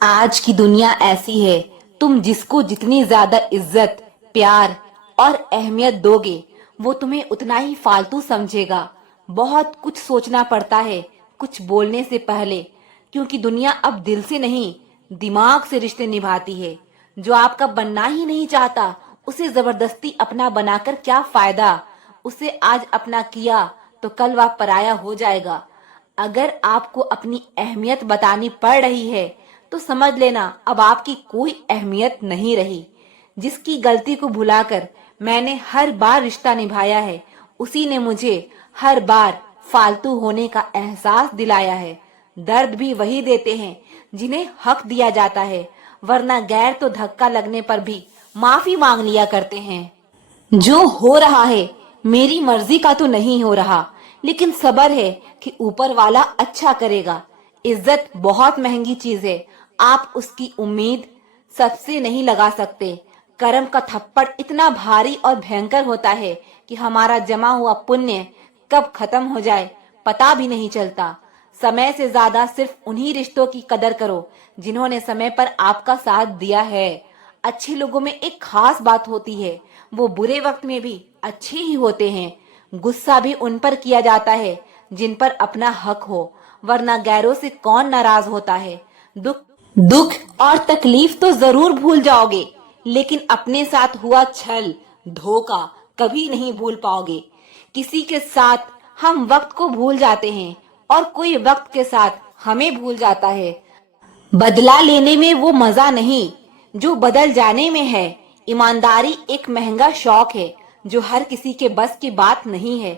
आज की दुनिया ऐसी है, तुम जिसको जितनी ज्यादा इज्जत, प्यार और अहमियत दोगे, वो तुम्हें उतना ही फालतू समझेगा। बहुत कुछ सोचना पड़ता है कुछ बोलने से पहले, क्योंकि दुनिया अब दिल से नहीं, दिमाग से रिश्ते निभाती है। जो आपका बनना ही नहीं चाहता, उसे जबरदस्ती अपना बनाकर क्या फायदा। उसे आज अपना किया तो कल वह पराया हो जाएगा। अगर आपको अपनी अहमियत बतानी पड़ रही है तो समझ लेना अब आपकी कोई अहमियत नहीं रही। जिसकी गलती को भुलाकर मैंने हर बार रिश्ता निभाया है, उसी ने मुझे हर बार फालतू होने का एहसास दिलाया है। दर्द भी वही देते हैं जिन्हें हक दिया जाता है, वरना गैर तो धक्का लगने पर भी माफी मांग लिया करते हैं। जो हो रहा है मेरी मर्जी का तो नहीं हो रहा, लेकिन सबर है कि ऊपर वाला अच्छा करेगा। इज्जत बहुत महंगी चीज है, आप उसकी उम्मीद सबसे नहीं लगा सकते। कर्म का थप्पड़ इतना भारी और भयंकर होता है कि हमारा जमा हुआ पुण्य कब खत्म हो जाए पता भी नहीं चलता। समय से ज्यादा सिर्फ उन्हीं रिश्तों की कदर करो जिन्होंने समय पर आपका साथ दिया है। अच्छे लोगों में एक खास बात होती है, वो बुरे वक्त में भी अच्छे ही होते हैं। गुस्सा भी उन पर किया जाता है जिन पर अपना हक हो, वरना गैरों से कौन नाराज होता है। दुख दुख और तकलीफ तो जरूर भूल जाओगे, लेकिन अपने साथ हुआ छल, धोखा कभी नहीं भूल पाओगे। किसी के साथ हम वक्त को भूल जाते हैं और कोई वक्त के साथ हमें भूल जाता है। बदला लेने में वो मजा नहीं जो बदल जाने में है। ईमानदारी एक महंगा शौक है जो हर किसी के बस की बात नहीं है।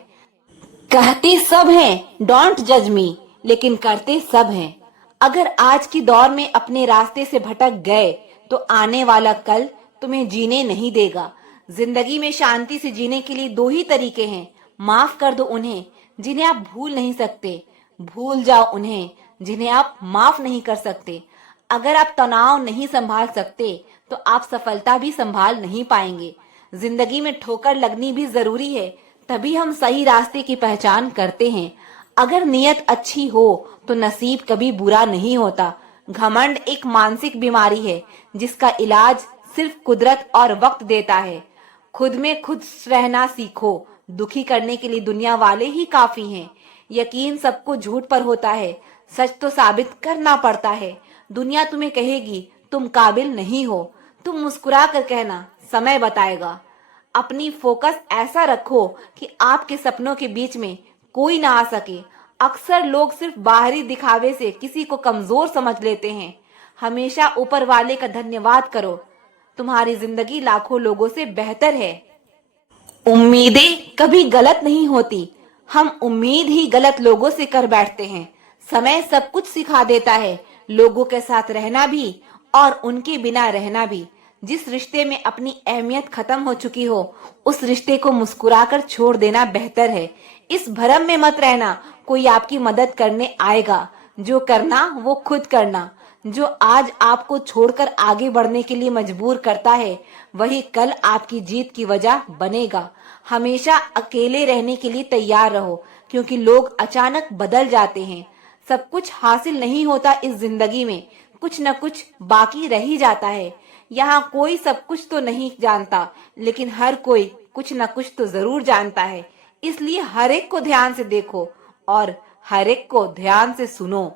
कहते सब हैं डोंट जज मी, लेकिन करते सब हैं। अगर आज की दौर में अपने रास्ते से भटक गए तो आने वाला कल तुम्हें जीने नहीं देगा। जिंदगी में शांति से जीने के लिए दो ही तरीके हैं, माफ कर दो उन्हें जिन्हें आप भूल नहीं सकते, भूल जाओ उन्हें जिन्हें आप माफ नहीं कर सकते। अगर आप तनाव नहीं संभाल सकते तो आप सफलता भी संभाल नहीं पाएंगे। जिंदगी में ठोकर लगनी भी जरूरी है, तभी हम सही रास्ते की पहचान करते हैं। अगर नीयत अच्छी हो तो नसीब कभी बुरा नहीं होता। घमंड एक मानसिक बीमारी है जिसका इलाज सिर्फ कुदरत और वक्त देता है। खुद में खुद रहना सीखो, दुखी करने के लिए दुनिया वाले ही काफी हैं। यकीन सबको झूठ पर होता है, सच तो साबित करना पड़ता है। दुनिया तुम्हें कहेगी तुम काबिल नहीं हो, तुम मुस्कुरा कर कहना समय बताएगा। अपनी फोकस ऐसा रखो कि आपके सपनों के बीच में कोई ना आ सके। अक्सर लोग सिर्फ बाहरी दिखावे से किसी को कमजोर समझ लेते हैं। हमेशा ऊपर वाले का धन्यवाद करो, तुम्हारी जिंदगी लाखों लोगों से बेहतर है। उम्मीदें कभी गलत नहीं होती, हम उम्मीद ही गलत लोगों से कर बैठते हैं। समय सब कुछ सिखा देता है, लोगों के साथ रहना भी और उनके बिना रहना भी। जिस रिश्ते में अपनी अहमियत खत्म हो चुकी हो, उस रिश्ते को मुस्कुराकर छोड़ देना बेहतर है। इस भ्रम में मत रहना कोई आपकी मदद करने आएगा। जो करना वो खुद करना। जो आज आपको छोड़कर आगे बढ़ने के लिए मजबूर करता है, वही कल आपकी जीत की वजह बनेगा। हमेशा अकेले रहने के लिए तैयार रहो, क्योंकि लोग अचानक बदल जाते हैं। सब कुछ हासिल नहीं होता इस जिंदगी में, कुछ न कुछ बाकी रह ही जाता है। यहाँ कोई सब कुछ तो नहीं जानता, लेकिन हर कोई कुछ न कुछ तो जरूर जानता है। इसलिए हर एक को ध्यान से देखो और हर एक को ध्यान से सुनो।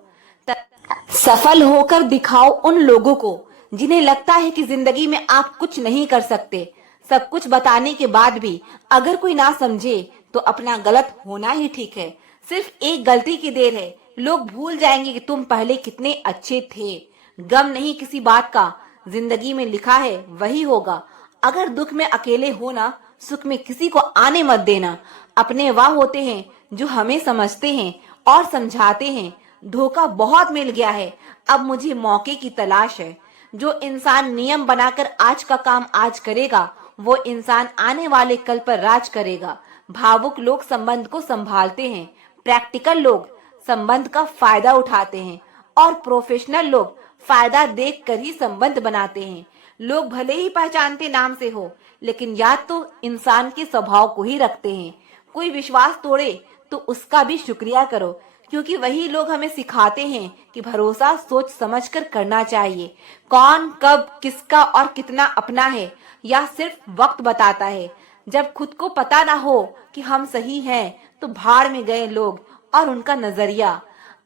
सफल होकर दिखाओ उन लोगों को जिन्हें लगता है कि जिंदगी में आप कुछ नहीं कर सकते। सब कुछ बताने के बाद भी अगर कोई ना समझे तो अपना गलत होना ही ठीक है। सिर्फ एक गलती की देर है, लोग भूल जाएंगे कि तुम पहले कितने अच्छे थे। गम नहीं किसी बात का, जिंदगी में लिखा है वही होगा। अगर दुख में अकेले हो ना, सुख में किसी को आने मत देना। अपने वाह होते हैं जो हमें समझते हैं और समझाते हैं। धोखा बहुत मिल गया है, अब मुझे मौके की तलाश है। जो इंसान नियम बनाकर आज का काम आज करेगा, वो इंसान आने वाले कल पर राज करेगा। भावुक लोग संबंध को संभालते हैं, प्रैक्टिकल लोग संबंध का फायदा उठाते हैं और प्रोफेशनल लोग फायदा देखकर ही संबंध बनाते हैं। लोग भले ही पहचानते नाम से हो, लेकिन याद तो इंसान के स्वभाव को ही रखते हैं। कोई विश्वास तोड़े तो उसका भी शुक्रिया करो, क्योंकि वही लोग हमें सिखाते हैं कि भरोसा सोच समझकर करना चाहिए। कौन कब किसका और कितना अपना है या सिर्फ वक्त बताता है। जब खुद को पता ना हो कि हम सही हैं, तो भाड़ में गए लोग और उनका नजरिया।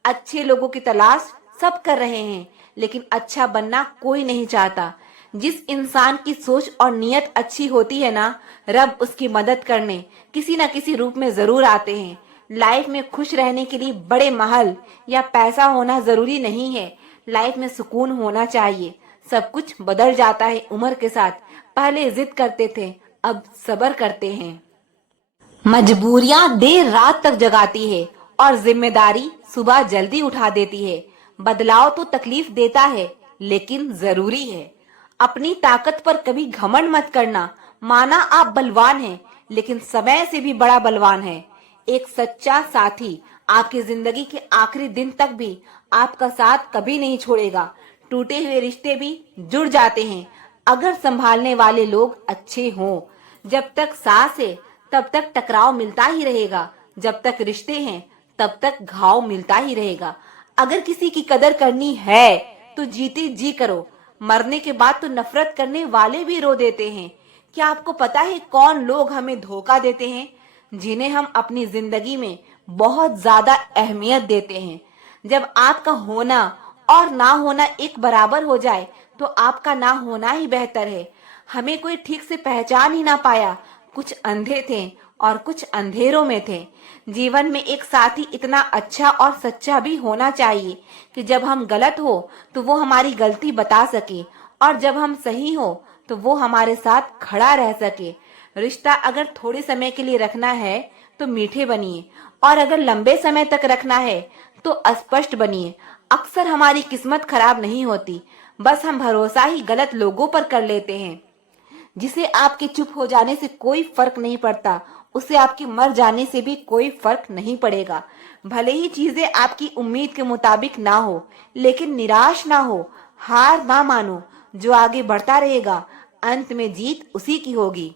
अच्छे लोगों की तलाश सब कर रहे हैं, लेकिन अच्छा बनना कोई नहीं चाहता। जिस इंसान की सोच और नीयत अच्छी होती है ना, रब उसकी मदद करने किसी न किसी रूप में जरूर आते हैं। लाइफ में खुश रहने के लिए बड़े महल या पैसा होना जरूरी नहीं है। लाइफ में सुकून होना चाहिए। सब कुछ बदल जाता है उम्र के साथ। पहले जिद करते थे, अब सब्र करते हैं। मजबूरियां देर रात तक जगाती है और जिम्मेदारी सुबह जल्दी उठा देती है। बदलाव तो तकलीफ देता है, लेकिन जरूरी है। अपनी ताकत पर कभी घमंड मत करना। माना आप बलवान हैं, लेकिन समय से भी बड़ा बलवान है। एक सच्चा साथी आपकी जिंदगी के आखिरी दिन तक भी आपका साथ कभी नहीं छोड़ेगा। टूटे हुए रिश्ते भी जुड़ जाते हैं, अगर संभालने वाले लोग अच्छे हों। जब तक सांस है, तब तक टकराव मिलता ही रहेगा। जब तक रिश्ते हैं, तब तक घाव मिलता ही रहेगा। अगर किसी की कदर करनी है, तो जीते जी करो। मरने के बाद तो नफरत करने वाले भी रो देते हैं। क्या आपको पता है कौन लोग हमें धोखा देते हैं? जिन्हें हम अपनी जिंदगी में बहुत ज्यादा अहमियत देते हैं। जब आपका होना और ना होना एक बराबर हो जाए, तो आपका ना होना ही बेहतर है। हमें कोई ठीक से पहचान ही ना पाया। कुछ अंधे थे और कुछ अंधेरों में थे। जीवन में एक साथी इतना अच्छा और सच्चा भी होना चाहिए कि जब हम गलत हो तो वो हमारी गलती बता सके, और जब हम सही हो तो वो हमारे साथ खड़ा रह सके। रिश्ता अगर थोड़े समय के लिए रखना है तो मीठे बनिए, और अगर लंबे समय तक रखना है तो अस्पष्ट बनिए। अक्सर हमारी किस्मत खराब नहीं होती, बस हम भरोसा ही गलत लोगों पर कर लेते हैं। जिसे आपके चुप हो जाने से कोई फर्क नहीं पड़ता, उसे आपके मर जाने से भी कोई फर्क नहीं पड़ेगा। भले ही चीजें आपकी उम्मीद के मुताबिक ना हो, लेकिन निराश ना हो, हार ना मानो। जो आगे बढ़ता रहेगा, अंत में जीत उसी की होगी।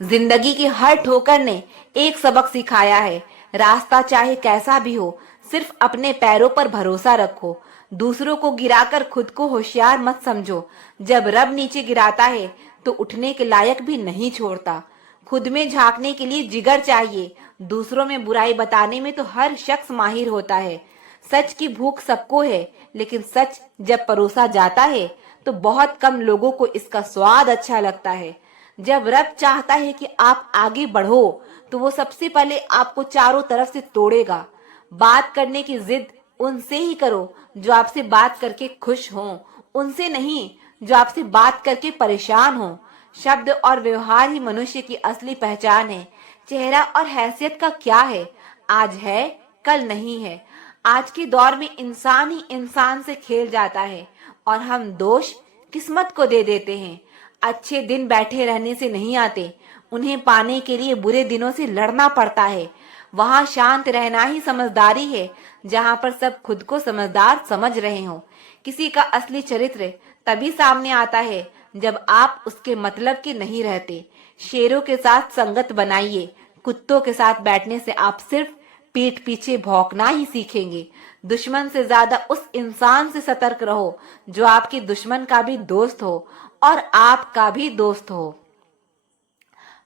जिंदगी की हर ठोकर ने एक सबक सिखाया है। रास्ता चाहे कैसा भी हो, सिर्फ अपने पैरों पर भरोसा रखो। दूसरों को गिराकर खुद को होशियार मत समझो। जब रब नीचे गिराता है तो उठने के लायक भी नहीं छोड़ता। खुद में झांकने के लिए जिगर चाहिए। दूसरों में बुराई बताने में तो हर शख्स माहिर होता है। सच की भूख सबको है, लेकिन सच जब परोसा जाता है तो बहुत कम लोगों को इसका स्वाद अच्छा लगता है। जब रब चाहता है कि आप आगे बढ़ो, तो वो सबसे पहले आपको चारों तरफ से तोड़ेगा। बात करने की जिद उनसे ही करो जो आपसे बात करके खुश हों, उनसे नहीं जो आपसे बात करके परेशान हो। शब्द और व्यवहार ही मनुष्य की असली पहचान है। चेहरा और हैसियत का क्या है? आज है, कल नहीं है। आज के दौर में इंसान ही इंसान से खेल जाता है, और हम दोष किस्मत को दे देते हैं। अच्छे दिन बैठे रहने से नहीं आते, उन्हें पाने के लिए बुरे दिनों से लड़ना पड़ता है। वहाँ शांत रहना ही समझदारी है, जहाँ पर सब खुद को समझदार समझ रहे हो। किसी का असली चरित्र तभी सामने आता है जब आप उसके मतलब के नहीं रहते। शेरों के साथ संगत बनाइए, कुत्तों के साथ बैठने से आप सिर्फ पीठ पीछे भौंकना ही सीखेंगे। दुश्मन से ज्यादा उस इंसान से सतर्क रहो जो आपके दुश्मन का भी दोस्त हो और आपका भी दोस्त हो।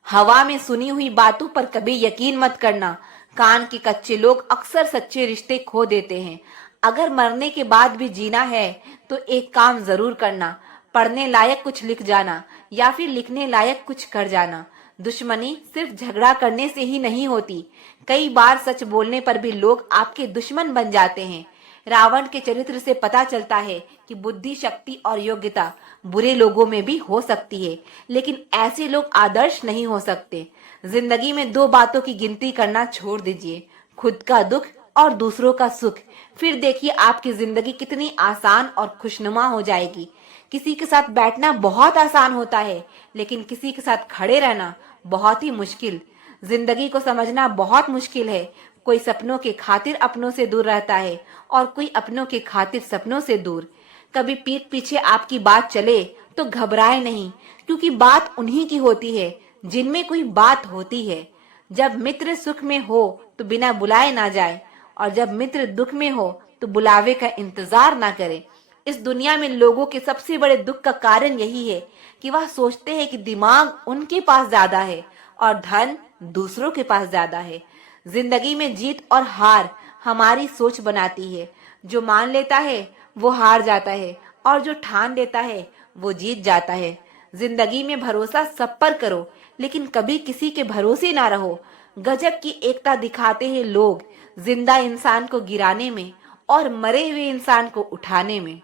हवा में सुनी हुई बातों पर कभी यकीन मत करना। कान के कच्चे लोग अक्सर सच्चे रिश्ते खो देते हैं। अगर मरने के बाद भी जीना है तो एक काम जरूर करना, पढ़ने लायक कुछ लिख जाना, या फिर लिखने लायक कुछ कर जाना। दुश्मनी सिर्फ झगड़ा करने से ही नहीं होती। कई बार सच बोलने पर भी लोग आपके दुश्मन बन जाते हैं। रावण के चरित्र से पता चलता है कि बुद्धि, शक्ति और योग्यता बुरे लोगों में भी हो सकती है, लेकिन ऐसे लोग आदर्श नहीं हो सकते। जिंदगी में दो बातों की गिनती करना छोड़ दीजिए, खुद का दुख और दूसरों का सुख। फिर देखिए आपकी जिंदगी कितनी आसान और खुशनुमा हो जाएगी। किसी के साथ बैठना बहुत आसान होता है, लेकिन किसी के साथ खड़े रहना बहुत ही मुश्किल। जिंदगी को समझना बहुत मुश्किल है। कोई सपनों के खातिर अपनों से दूर रहता है, और कोई अपनों के खातिर सपनों से दूर। कभी पीठ पीछे आपकी बात चले तो घबराए नहीं, क्योंकि बात उन्हीं की होती है जिनमें कोई बात होती है। जब मित्र सुख में हो तो बिना बुलाए ना जाए, और जब मित्र दुख में हो तो बुलावे का इंतजार ना करे। इस दुनिया में लोगों के सबसे बड़े दुख का कारण यही है कि वह सोचते हैं कि दिमाग उनके पास ज्यादा है और धन दूसरों के पास ज्यादा है। जिंदगी में जीत और हार हमारी सोच बनाती है। जो मान लेता है वो हार जाता है और जो ठान लेता है वो जीत जाता है। जिंदगी में भरोसा सब पर करो, लेकिन कभी किसी के भरोसे ना रहो। गजब की एकता दिखाते हैं लोग, जिंदा इंसान को गिराने में और मरे हुए इंसान को उठाने में।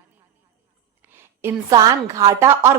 इंसान घाटा और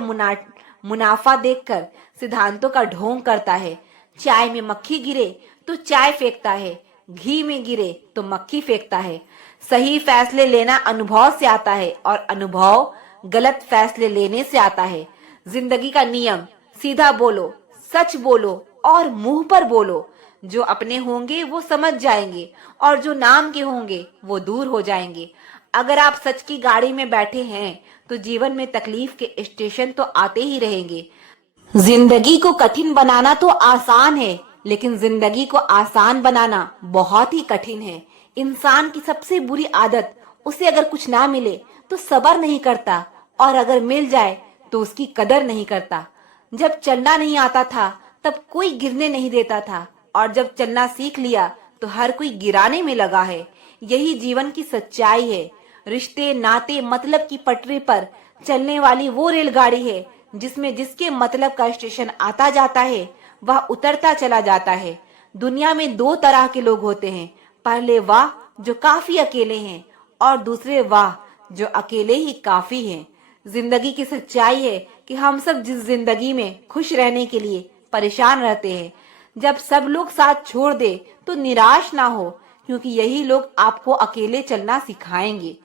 मुनाफा देखकर सिद्धांतों का ढोंग करता है। चाय में मक्खी गिरे तो चाय फेंकता है, घी में गिरे तो मक्खी फेंकता है। सही फैसले लेना अनुभव से आता है और अनुभव गलत फैसले लेने से आता है। जिंदगी का नियम, सीधा बोलो, सच बोलो और मुंह पर बोलो। जो अपने होंगे वो समझ जाएंगे और जो नाम के होंगे वो दूर हो जाएंगे। अगर आप सच की गाड़ी में बैठे हैं तो जीवन में तकलीफ के स्टेशन तो आते ही रहेंगे। जिंदगी को कठिन बनाना तो आसान है, लेकिन जिंदगी को आसान बनाना बहुत ही कठिन है। इंसान की सबसे बुरी आदत, उसे अगर कुछ ना मिले तो सब्र नहीं करता और अगर मिल जाए तो उसकी कदर नहीं करता। जब चलना नहीं आता था तब कोई गिरने नहीं देता था और जब चलना सीख लिया तो हर कोई गिराने में लगा है। यही जीवन की सच्चाई है। रिश्ते नाते मतलब की पटरी पर चलने वाली वो रेलगाड़ी है जिसमें जिसके मतलब का स्टेशन आता जाता है वह उतरता चला जाता है। दुनिया में दो तरह के लोग होते हैं, पहले वाह जो काफी अकेले हैं और दूसरे वाह जो अकेले ही काफी हैं। जिंदगी की सच्चाई है कि हम सब जिस जिंदगी में खुश रहने के लिए परेशान रहते हैं, जब सब लोग साथ छोड़ दे तो निराश ना हो, क्योंकि यही लोग आपको अकेले चलना सिखाएंगे।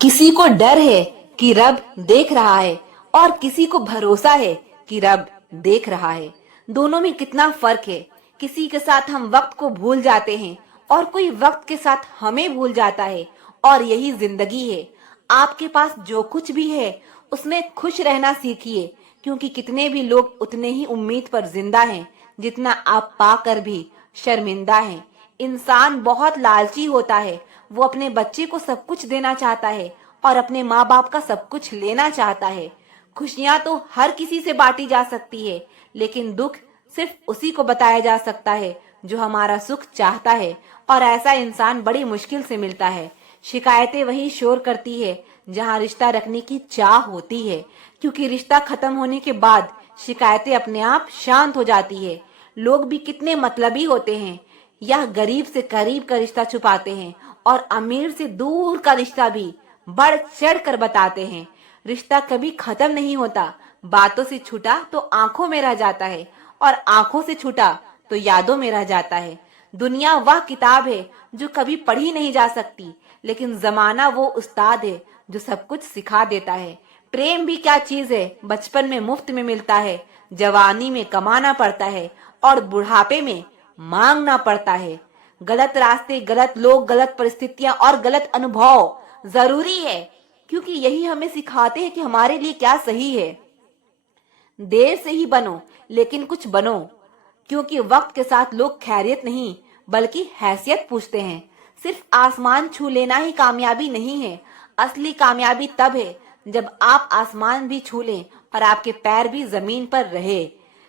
किसी को डर है कि रब देख रहा है और किसी को भरोसा है कि रब देख रहा है। दोनों में कितना फर्क है। किसी के साथ हम वक्त को भूल जाते हैं और कोई वक्त के साथ हमें भूल जाता है, और यही जिंदगी है। आपके पास जो कुछ भी है उसमें खुश रहना सीखिए, क्योंकि कितने भी लोग उतने ही उम्मीद पर जिंदा हैं जितना आप पाकर भी शर्मिंदा हैं। इंसान बहुत लालची होता है। वो अपने बच्चे को सब कुछ देना चाहता है और अपने माँ बाप का सब कुछ लेना चाहता है। खुशियां तो हर किसी से बांटी जा सकती है, लेकिन दुख सिर्फ उसी को बताया जा सकता है जो हमारा सुख चाहता है, और ऐसा इंसान बड़ी मुश्किल से मिलता है। शिकायतें वही शोर करती है जहाँ रिश्ता रखने की चाह होती है, क्योंकि रिश्ता खत्म होने के बाद शिकायतें अपने आप शांत हो जाती है। लोग भी कितने मतलबी होते हैं। यह गरीब से करीब का रिश्ता छुपाते हैं और अमीर से दूर का रिश्ता भी बढ़ चढ़ कर बताते हैं। रिश्ता कभी खत्म नहीं होता। बातों से छूटा तो आंखों में रह जाता है और आंखों से छूटा तो यादों में रह जाता है। दुनिया वह किताब है जो कभी पढ़ी नहीं जा सकती, लेकिन जमाना वो उस्ताद है जो सब कुछ सिखा देता है। प्रेम भी क्या चीज है, बचपन में मुफ्त में मिलता है, जवानी में कमाना पड़ता है और बुढ़ापे में मांगना पड़ता है। गलत रास्ते, गलत लोग, गलत परिस्थितियां और गलत अनुभव जरूरी है, क्योंकि यही हमें सिखाते हैं कि हमारे लिए क्या सही है। देर से ही बनो, लेकिन कुछ बनो, क्योंकि वक्त के साथ लोग खैरियत नहीं बल्कि हैसियत पूछते हैं। सिर्फ आसमान छू लेना ही कामयाबी नहीं है। असली कामयाबी तब है जब आप आसमान भी छू लें और आपके पैर भी जमीन पर रहे।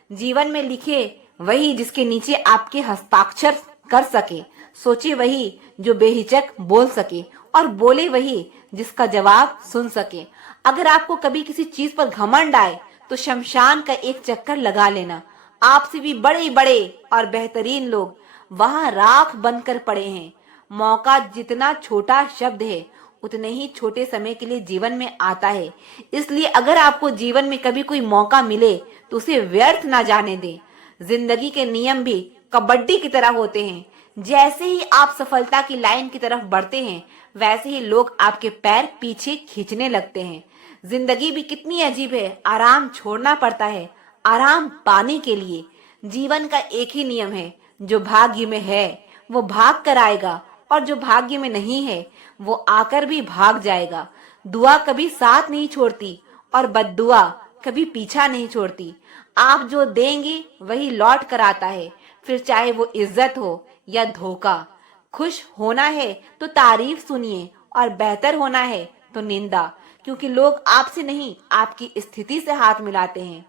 जीवन में लिखे वही जिसके नीचे आपके हस्ताक्षर कर सके, सोचे वही जो बेहिचक बोल सके और बोले वही जिसका जवाब सुन सके। अगर आपको कभी किसी चीज पर घमंड आए तो शमशान का एक चक्कर लगा लेना। आपसे भी बड़े बड़े और बेहतरीन लोग वहां राख बनकर पड़े हैं। मौका जितना छोटा शब्द है उतने ही छोटे समय के लिए जीवन में आता है। इसलिए अगर आपको जीवन में कभी कोई मौका मिले तो उसे व्यर्थ ना जाने दें। जिंदगी के नियम भी कबड्डी की तरह होते हैं। जैसे ही आप सफलता की लाइन की तरफ बढ़ते हैं, वैसे ही लोग आपके पैर पीछे खींचने लगते हैं। जिंदगी भी कितनी अजीब है। आराम छोड़ना पड़ता है आराम पाने के लिए। जीवन का एक ही नियम है, जो भाग्य में है वो भाग कर आएगा और जो भाग्य में नहीं है वो आकर भी भाग जाएगा। दुआ कभी साथ नहीं छोड़ती और बद्दुआ कभी पीछा नहीं छोड़ती। आप जो देंगे वही लौट कर आता है, फिर चाहे वो इज्जत हो या धोखा। खुश होना है तो तारीफ सुनिए और बेहतर होना है तो निंदा, क्योंकि लोग आपसे नहीं आपकी स्थिति से हाथ मिलाते हैं।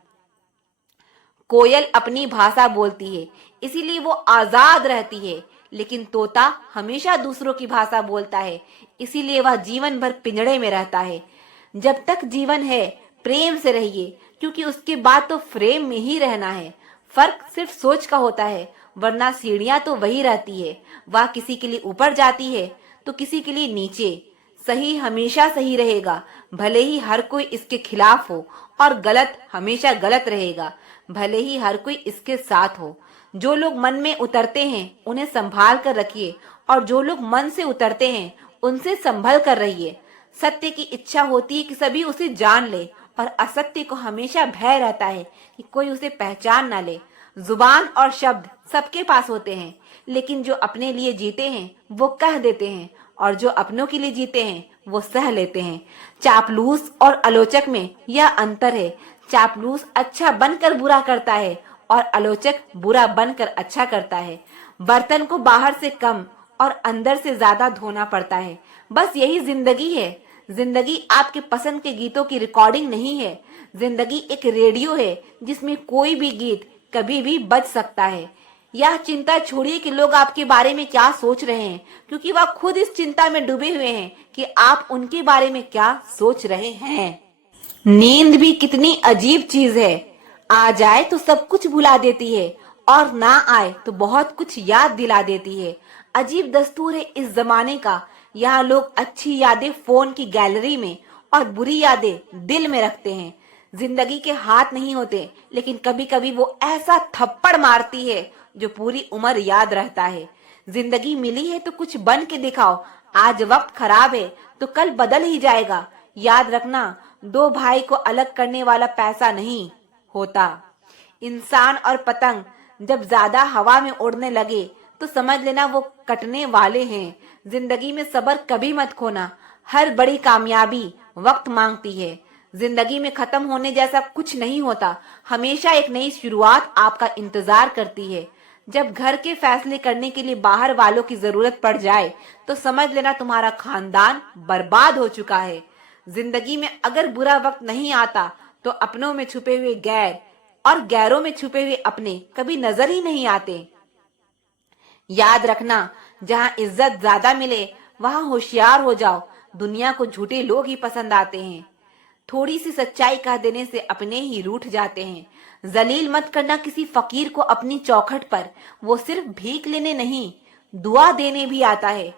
कोयल अपनी भाषा बोलती है, इसीलिए वो आजाद रहती है, लेकिन तोता हमेशा दूसरों की भाषा बोलता है, इसीलिए वह जीवन भर पिंजड़े में रहता है। जब तक जीवन है प्रेम से रहिए, क्योंकि उसके बाद तो फ्रेम में ही रहना है। फर्क सिर्फ सोच का होता है, वरना सीढ़ियां तो वही रहती है। वह किसी के लिए ऊपर जाती है तो किसी के लिए नीचे। सही हमेशा सही रहेगा, भले ही हर कोई इसके खिलाफ हो, और गलत हमेशा गलत रहेगा, भले ही हर कोई इसके साथ हो। जो लोग मन में उतरते हैं उन्हें संभाल कर रखिए, और जो लोग मन से उतरते हैं उनसे संभल कर रहिए। सत्य की इच्छा होती है कि सभी उसे जान ले, और असत्य को हमेशा भय रहता है कि कोई उसे पहचान ना ले। जुबान और शब्द सबके पास होते हैं, लेकिन जो अपने लिए जीते हैं वो कह देते हैं, और जो अपनों के लिए जीते हैं वो सह लेते हैं। चापलूस और आलोचक में यह अंतर है। चापलूस अच्छा बनकर बुरा करता है, और आलोचक बुरा बनकर अच्छा करता है। बर्तन को बाहर से कम और अंदर से ज्यादा धोना पड़ता है। बस यही जिंदगी है। जिंदगी आपके पसंद के गीतों की रिकॉर्डिंग नहीं है। जिंदगी एक रेडियो है जिसमें कोई भी गीत कभी भी बज सकता है। यह चिंता छोड़िए कि लोग आपके बारे में क्या सोच रहे हैं, क्योंकि वह खुद इस चिंता में डूबे हुए हैं कि आप उनके बारे में क्या सोच रहे हैं। नींद भी कितनी अजीब चीज है। आ जाए तो सब कुछ भुला देती है, और ना आए तो बहुत कुछ याद दिला देती है। अजीब दस्तूर है इस जमाने का। यहाँ लोग अच्छी यादें फोन की गैलरी में और बुरी यादें दिल में रखते हैं। जिंदगी के हाथ नहीं होते, लेकिन कभी कभी वो ऐसा थप्पड़ मारती है जो पूरी उम्र याद रहता है। जिंदगी मिली है तो कुछ बन के दिखाओ। आज वक्त खराब है तो कल बदल ही जाएगा। याद रखना, दो भाई को अलग करने वाला पैसा नहीं होता। इंसान और पतंग जब ज्यादा हवा में उड़ने लगे तो समझ लेना वो कटने वाले हैं। जिंदगी में सब्र कभी मत खोना। हर बड़ी कामयाबी वक्त मांगती है। जिंदगी में खत्म होने जैसा कुछ नहीं होता। हमेशा एक नई शुरुआत आपका इंतजार करती है। जब घर के फैसले करने के लिए बाहर वालों की जरूरत पड़ जाए तो समझ लेना तुम्हारा खानदान बर्बाद हो चुका है। जिंदगी में अगर बुरा वक्त नहीं आता तो अपनों में छुपे हुए गैर और गैरों में छुपे हुए अपने कभी नजर ही नहीं आते। याद रखना, जहाँ इज्जत ज्यादा मिले वहां होशियार हो जाओ। दुनिया को झूठे लोग ही पसंद आते हैं। थोड़ी सी सच्चाई कह देने से अपने ही रूठ जाते हैं। जलील मत करना किसी फकीर को अपनी चौखट पर। वो सिर्फ भीख लेने नहीं, दुआ देने भी आता है।